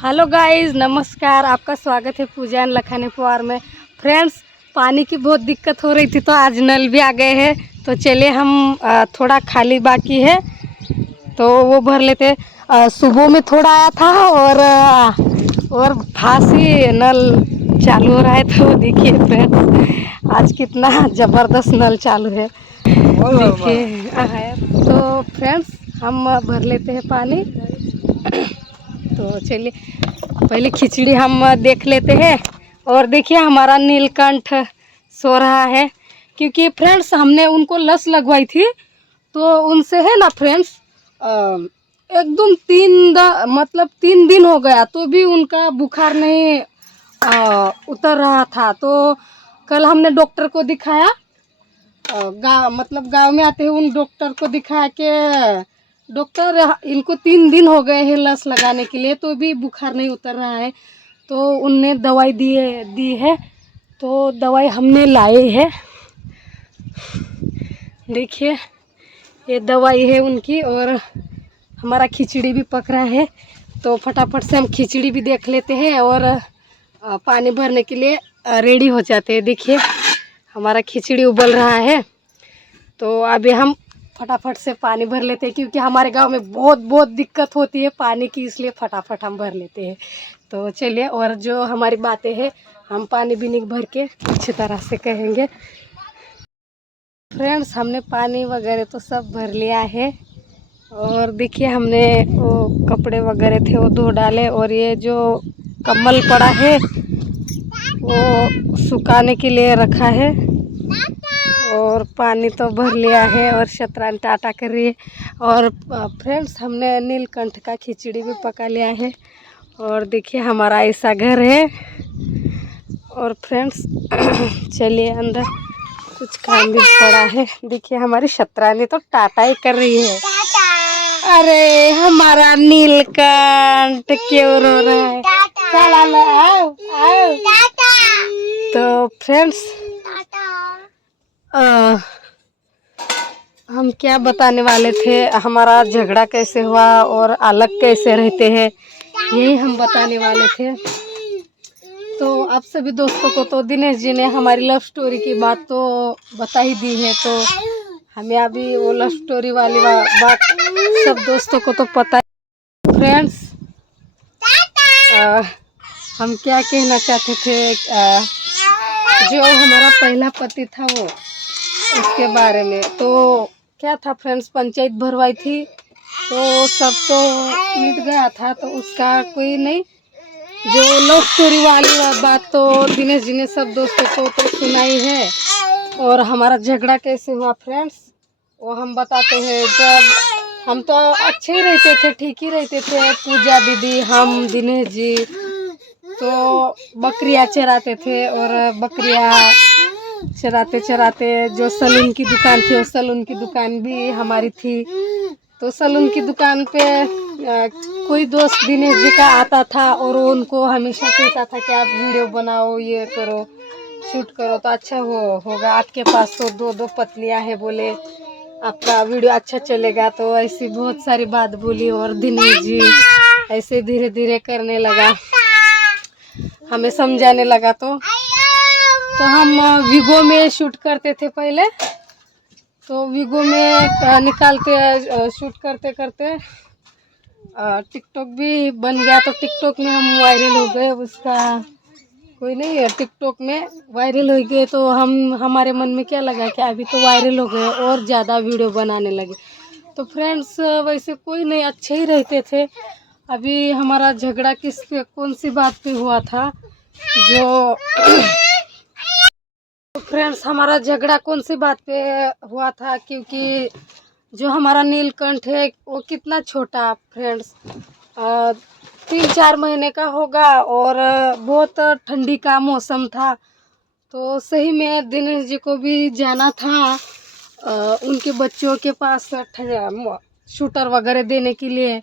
Hello guys, नमस्कार। आपका स्वागत है पूजा एंड लखानी फुहार में। फ्रेंड्स, पानी की बहुत दिक्कत हो रही थी तो आज नल भी आ गए हैं। तो चलिए हम थोड़ा खाली बाकी है तो वो भर लेते। सुबह में थोड़ा आया था और फांसी नल चालू हो रहा है। तो देखिए फ्रेंड्स, आज कितना ज़बरदस्त नल चालू है। देखिए तो फ्रेंड्स, हम भर लेते हैं पानी। तो चलिए पहले खिचड़ी हम देख लेते हैं। और देखिए हमारा नीलकंठ सो रहा है, क्योंकि फ्रेंड्स हमने उनको लस लगवाई थी। तो उनसे है ना फ्रेंड्स, एकदम 3 दिन हो गया तो भी उनका बुखार नहीं उतर रहा था। तो कल हमने डॉक्टर को दिखाया। गांव में आते हैं उन डॉक्टर को दिखाया कि डॉक्टर इनको 3 दिन हो गए हैं लस लगाने के लिए तो भी बुखार नहीं उतर रहा है। तो उनने दवाई दी है। तो दवाई हमने लाई है। देखिए ये दवाई है उनकी, और हमारा खिचड़ी भी पक रहा है। तो फटाफट से हम खिचड़ी भी देख लेते हैं और पानी भरने के लिए रेडी हो जाते हैं। देखिए हमारा खिचड़ी उबल रहा है। तो अभी हम फटाफट से पानी भर लेते हैं, क्योंकि हमारे गांव में बहुत दिक्कत होती है पानी की, इसलिए फटाफट हम भर लेते हैं। तो चलिए, और जो हमारी बातें हैं हम पानी भी नहीं भर के अच्छी तरह से कहेंगे। फ्रेंड्स, हमने पानी वगैरह तो सब भर लिया है। और देखिए हमने वो कपड़े वगैरह थे वो धो डाले, और ये जो कम्बल पड़ा है वो सुखाने के लिए रखा है। और पानी तो भर लिया है और शतरान टाटा कर रही है। और फ्रेंड्स, हमने नीलकंठ का खिचड़ी भी पका लिया है। और देखिए हमारा ऐसा घर है। और फ्रेंड्स चलिए अंदर, कुछ काम भी पड़ा है। देखिए हमारी शतरानी तो टाटा ही कर रही है। अरे हमारा नीलकंठ क्यों रो रहा है? चला आओ आओ। तो फ्रेंड्स, हम क्या बताने वाले थे, हमारा झगड़ा कैसे हुआ और अलग कैसे रहते हैं, यही हम बताने वाले थे। तो आप सभी दोस्तों को तो दिनेश जी ने हमारी लव स्टोरी की बात तो बता ही दी है। तो हमें अभी वो लव स्टोरी वाली बात सब दोस्तों को तो पता है। फ्रेंड्स, हम क्या कहना चाहते थे, जो हमारा पहला पति था वो, उसके बारे में। तो क्या था फ्रेंड्स, पंचायत भरवाई थी तो सब तो मिट गया था। तो उसका कोई नहीं, जो लव स्टोरी वाली बात तो दिनेश जी ने सब दोस्तों को तो सुनाई है। और हमारा झगड़ा कैसे हुआ फ्रेंड्स, वो हम बताते हैं। जब हम तो अच्छे ही रहते थे, ठीक ही रहते थे, पूजा दीदी हम दिनेश जी तो बकरियाँ चराते थे। और बकरियाँ चराते चराते जो सलून की दुकान थी, वो सलून की दुकान भी हमारी थी। तो सलून की दुकान पे कोई दोस्त दिनेश जी का आता था और वो उनको हमेशा कहता था कि आप वीडियो बनाओ, ये करो, शूट करो तो अच्छा होगा। आपके पास तो 2 पत्नियां हैं, बोले आपका वीडियो अच्छा चलेगा। तो ऐसी बहुत सारी बात बोली और दिनेश जी ऐसे धीरे धीरे करने लगा, हमें समझाने लगा। तो हम वीगो में शूट करते थे पहले। तो वीगो में निकालते शूट करते करते टिकटॉक भी बन गया। तो टिकटॉक में हम वायरल हो गए। उसका कोई नहीं है, टिकटॉक में वायरल हो गए। तो हमारे मन में क्या लगा कि अभी तो वायरल हो गए और ज़्यादा वीडियो बनाने लगे। तो फ्रेंड्स, वैसे कोई नहीं, अच्छे ही रहते थे। अभी हमारा झगड़ा कौन सी बात पे हुआ था, जो तो फ्रेंड्स हमारा झगड़ा कौन सी बात पे हुआ था, क्योंकि जो हमारा नीलकंठ है वो कितना छोटा फ्रेंड्स, 3-4 महीने का होगा। और बहुत ठंडी का मौसम था। तो सही में दिनेश जी को भी जाना था उनके बच्चों के पास शूटर वगैरह देने के लिए।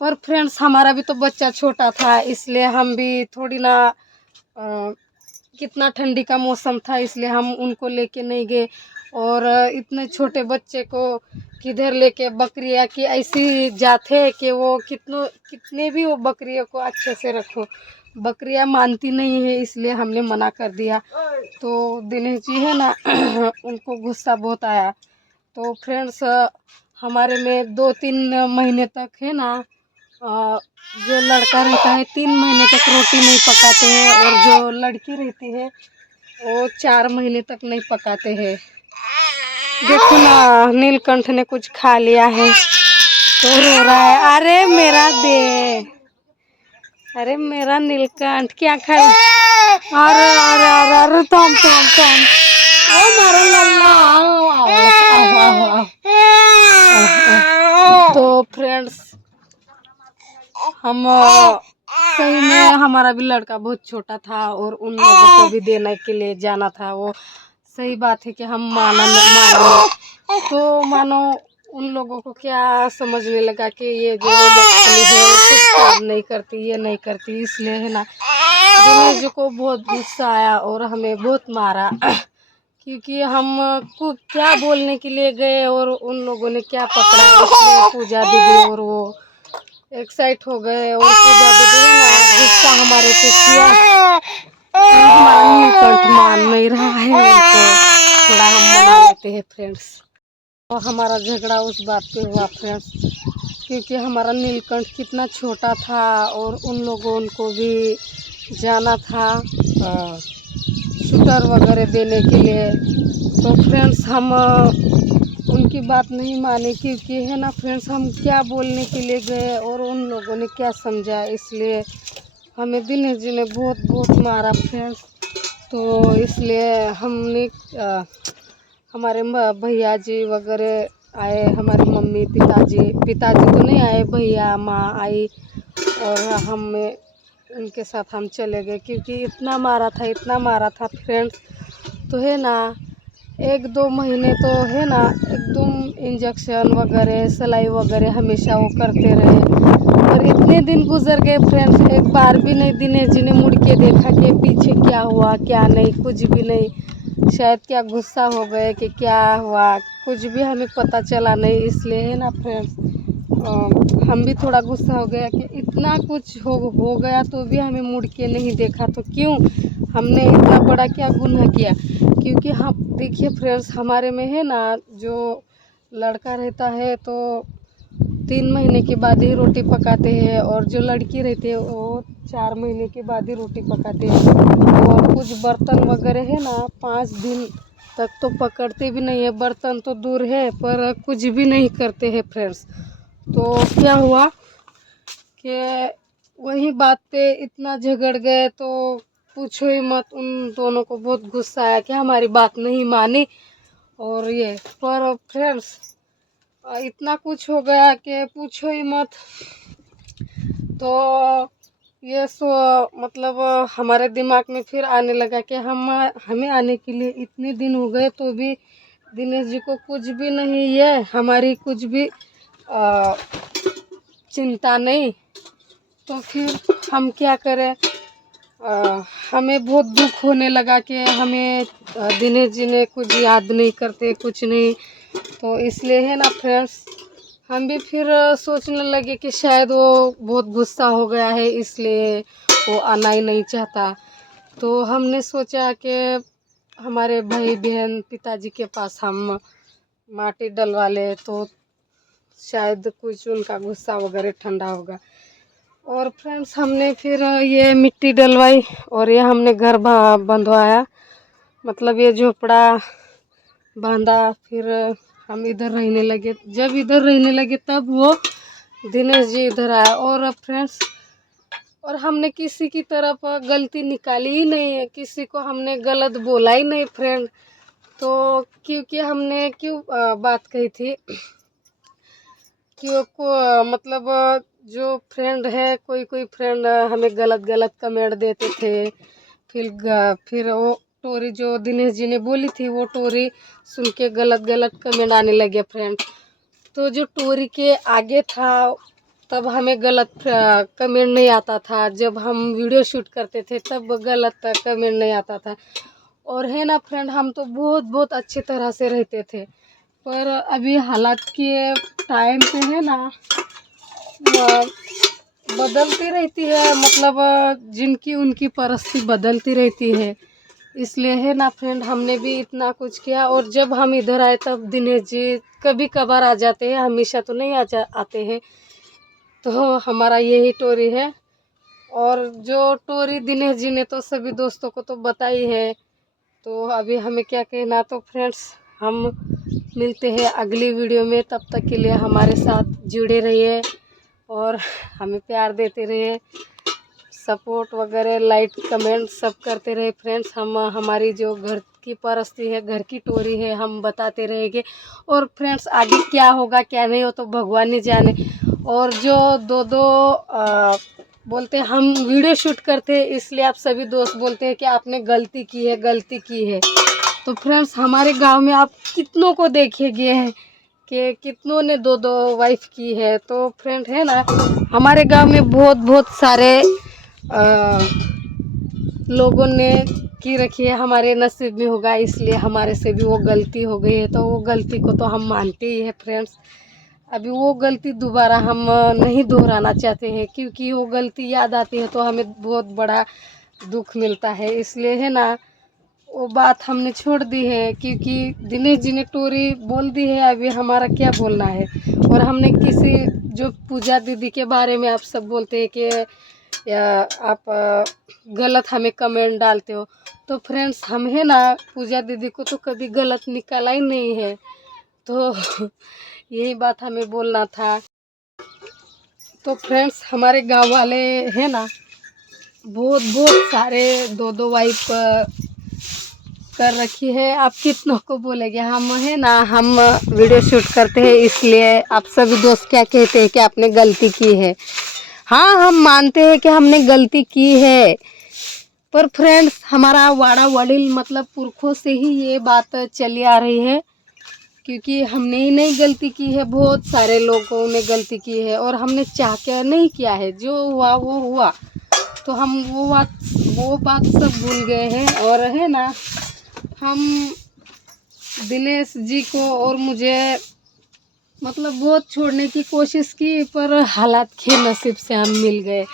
पर फ्रेंड्स हमारा भी तो बच्चा छोटा था, इसलिए हम भी थोड़ी ना, कितना ठंडी का मौसम था इसलिए हम उनको लेके नहीं गए। और इतने छोटे बच्चे को किधर लेके बकरियाँ की ऐसी जात है कि वो कितने भी वो बकरियों को अच्छे से रखो, बकरियाँ मानती नहीं है, इसलिए हमने मना कर दिया। तो दिनेश जी है ना उनको गुस्सा बहुत आया। तो फ्रेंड्स हमारे में 2-3 महीने तक है ना जो लड़का रहता है 3 महीने तक रोटी नहीं पकाते हैं, और जो लड़की रहती है वो 4 महीने तक नहीं पकाते हैं। देखो ना नीलकंठ ने कुछ खा लिया है तो रो रहा है। अरे मेरा दे, अरे मेरा नीलकंठ क्या खा। अरे अरे अरे अरे तुम ओ मारा लल्ला। आओ आओ आओ आओ आओ। तो फ्रेंड्स हम सही में हमारा भी लड़का बहुत छोटा था और उन लोगों को भी देने के लिए जाना था। वो सही बात है कि हम मानो तो मानो उन लोगों को क्या समझने लगा कि ये जो मछली है वो कुछ काम नहीं करती, ये नहीं करती, इसलिए है ना दिनेश जी को बहुत गुस्सा आया और हमें बहुत मारा क्योंकि हम को क्या बोलने के लिए गए और उन लोगों ने क्या पकड़ा, इसलिए पूजा दीदी और वो एक्साइट हो गए और पूजा दीदी है ना गुस्सा हमारे पे किया। हमारा नीलकंठ मान नहीं रहा है, उनको थोड़ा हम मना लेते हैं फ्रेंड्स। और हमारा झगड़ा उस बात पे हुआ फ्रेंड्स क्योंकि हमारा नीलकंठ कितना छोटा था और उन लोगों को भी जाना था शूटर वगैरह देने के लिए। तो फ्रेंड्स हम उनकी बात नहीं माने क्योंकि है ना फ्रेंड्स हम क्या बोलने के लिए गए और उन लोगों ने क्या समझा, इसलिए हमें दिनेश जी ने बहुत बहुत मारा फ्रेंड्स। तो इसलिए हमने हमारे भैया जी वगैरह आए, हमारी मम्मी पिताजी तो नहीं आए, भैया माँ आई और हमें उनके साथ हम चले गए क्योंकि इतना मारा था फ्रेंड्स। तो है ना 1-2 महीने तो है ना एकदम इंजेक्शन वगैरह सिलाई वगैरह हमेशा वो करते रहे और इतने दिन गुजर गए फ्रेंड्स, एक बार भी नहीं दिनेश जी ने मुड़ के देखा कि पीछे क्या हुआ क्या नहीं, कुछ भी नहीं। शायद क्या गुस्सा हो गए कि क्या हुआ, कुछ भी हमें पता चला नहीं। इसलिए है ना फ्रेंड्स हम भी थोड़ा गुस्सा हो गया कि इतना कुछ हो गया तो भी हमें मुड़ के नहीं देखा, तो क्यों हमने इतना बड़ा क्या गुनाह किया। क्योंकि हम देखिए फ्रेंड्स हमारे में है ना जो लड़का रहता है तो 3 महीने के बाद ही रोटी पकाते हैं और जो लड़की रहती है वो 4 महीने के बाद ही रोटी पकाते हैं। और कुछ बर्तन वगैरह है ना 5 दिन तक तो पकड़ते भी नहीं है, बर्तन तो दूर है पर कुछ भी नहीं करते हैं फ्रेंड्स। तो क्या हुआ कि वही बात पे इतना झगड़ गए तो पूछो ही मत, उन दोनों को बहुत गुस्सा आया कि हमारी बात नहीं मानी और ये पर फ्रेंड्स इतना कुछ हो गया कि पूछो ही मत। तो ये मतलब हमारे दिमाग में फिर आने लगा कि हमें आने के लिए इतने दिन हो गए तो भी दिनेश जी को कुछ भी नहीं, ये हमारी कुछ भी चिंता नहीं। तो फिर हम क्या करें, हमें बहुत दुख होने लगा कि हमें दिनेश जी ने कुछ याद नहीं करते कुछ नहीं। तो इसलिए है ना फ्रेंड्स हम भी फिर सोचने लगे कि शायद वो बहुत गुस्सा हो गया है इसलिए वो आना ही नहीं चाहता। तो हमने सोचा कि हमारे भाई बहन पिताजी के पास हम माटी डलवा ले तो शायद कुछ उनका गुस्सा वगैरह ठंडा होगा। और फ्रेंड्स हमने फिर ये मिट्टी डलवाई और ये हमने घर बंधवाया, मतलब ये झोपड़ा बांधा। फिर हम इधर रहने लगे, जब इधर रहने लगे तब वो दिनेश जी इधर आया। और फ्रेंड्स और हमने किसी की तरफ गलती निकाली ही नहीं है, किसी को हमने गलत बोला ही नहीं फ्रेंड। तो क्योंकि हमने क्यों बात कही थी क्यों मतलब जो फ्रेंड है कोई फ्रेंड हमें गलत कमेंट देते थे। फिर वो टोरी जो दिनेश जी ने बोली थी वो टोरी सुन के गलत कमेंट आने लगे फ्रेंड। तो जो टोरी के आगे था तब हमें गलत कमेंट नहीं आता था, जब हम वीडियो शूट करते थे तब गलत कमेंट नहीं आता था। और है ना फ्रेंड, हम तो बहुत बहुत अच्छी तरह से रहते थे, पर अभी हालात के टाइम पे है ना बदलती रहती है, मतलब जिनकी उनकी परिस्थिति बदलती रहती है। इसलिए है ना फ्रेंड, हमने भी इतना कुछ किया। और जब हम इधर आए तब दिनेश जी कभी कभार आ जाते हैं, हमेशा तो नहीं आते हैं। तो हमारा यही टोरी है। और जो टोरी दिनेश जी ने तो सभी दोस्तों को तो बताई है, तो अभी हमें क्या कहना। तो फ्रेंड्स, हम मिलते हैं अगली वीडियो में। तब तक के लिए हमारे साथ जुड़े रहिए और हमें प्यार देते रहिए, सपोर्ट वगैरह लाइक कमेंट सब करते रहे फ्रेंड्स। हम हमारी जो घर की परिस्थिति है, घर की टोरी है, हम बताते रहेंगे। और फ्रेंड्स, आगे क्या होगा क्या नहीं हो तो भगवान ही जाने। और जो दो बोलते हैं हम वीडियो शूट करते हैं, इसलिए आप सभी दोस्त बोलते हैं कि आपने गलती की है, गलती की है। तो फ्रेंड्स, हमारे गांव में आप कितनों को देखे गए हैं कि कितनों ने दो दो वाइफ की है। तो फ्रेंड है ना, हमारे गांव में बहुत बहुत सारे लोगों ने की रखी है, हमारे नसीब में होगा, इसलिए हमारे से भी वो गलती हो गई है। तो वो गलती को तो हम मानते ही है फ्रेंड्स। अभी वो गलती दोबारा हम नहीं दोहराना चाहते हैं, क्योंकि वो गलती याद आती है तो हमें बहुत बड़ा दुख मिलता है। इसलिए है ना, वो बात हमने छोड़ दी है, क्योंकि दिनेश जी ने टोरी बोल दी है, अभी हमारा क्या बोलना है। और हमने किसी जो पूजा दीदी के बारे में आप सब बोलते हैं कि या आप गलत हमें कमेंट डालते हो, तो फ्रेंड्स हम है ना, पूजा दीदी को तो कभी गलत निकाला ही नहीं है। तो यही बात हमें बोलना था। तो फ्रेंड्स, हमारे गांव वाले हैं ना, बहुत बहुत सारे दो दो वाइफ कर रखी है। आप कितनों को बोलेंगे, हम है ना, हम वीडियो शूट करते हैं, इसलिए आप सभी दोस्त क्या कहते हैं कि आपने गलती की है। हाँ, हम मानते हैं कि हमने गलती की है, पर फ्रेंड्स, हमारा वाड़ा वडील मतलब पुरखों से ही ये बात चली आ रही है, क्योंकि हमने ही नहीं गलती की है, बहुत सारे लोगों ने गलती की है। और हमने चाह के नहीं किया है, जो हुआ वो हुआ। तो हम वो बात सब भूल गए हैं। और है ना, हम दिनेश जी को और मुझे मतलब बहुत छोड़ने की कोशिश की, पर हालात के नसीब से हम मिल गए।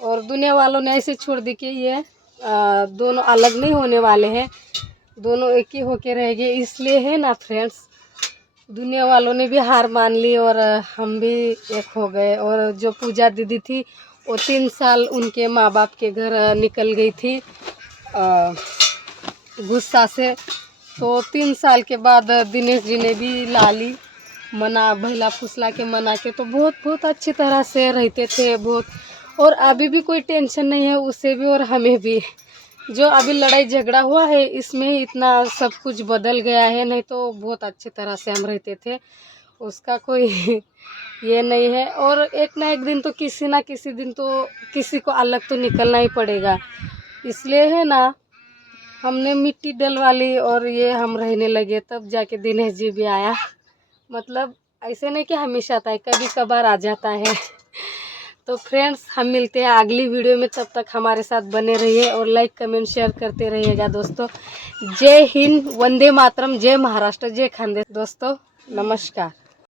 और दुनिया वालों ने ऐसे छोड़ दी कि ये दोनों अलग नहीं होने वाले हैं, दोनों एक ही होके रहेंगे। इसलिए है ना फ्रेंड्स, दुनिया वालों ने भी हार मान ली और हम भी एक हो गए। और जो पूजा दीदी थी, वो 3 साल उनके माँ बाप के घर निकल गई थी गुस्सा से। तो 3 साल के बाद दिनेश जी ने भी ला ली, मना भैला फुसला के मना के। तो बहुत बहुत अच्छी तरह से रहते थे बहुत। और अभी भी कोई टेंशन नहीं है उसे भी और हमें भी। जो अभी लड़ाई झगड़ा हुआ है, इसमें ही इतना सब कुछ बदल गया है, नहीं तो बहुत अच्छी तरह से हम रहते थे, उसका कोई ये नहीं है। और एक ना एक दिन तो किसी ना किसी दिन तो किसी को अलग तो निकलना ही पड़ेगा। इसलिए है ना, हमने मिट्टी डलवा ली और ये हम रहने लगे, तब जाके दिनेश जी भी आया। मतलब ऐसे नहीं कि हमेशा आता है, कभी कभार आ जाता है। तो फ्रेंड्स, हम मिलते हैं अगली वीडियो में, तब तक हमारे साथ बने रहिए और लाइक कमेंट शेयर करते रहिएगा दोस्तों। जय हिंद, वंदे मातरम, जय महाराष्ट्र, जय खानदेश दोस्तों, नमस्कार।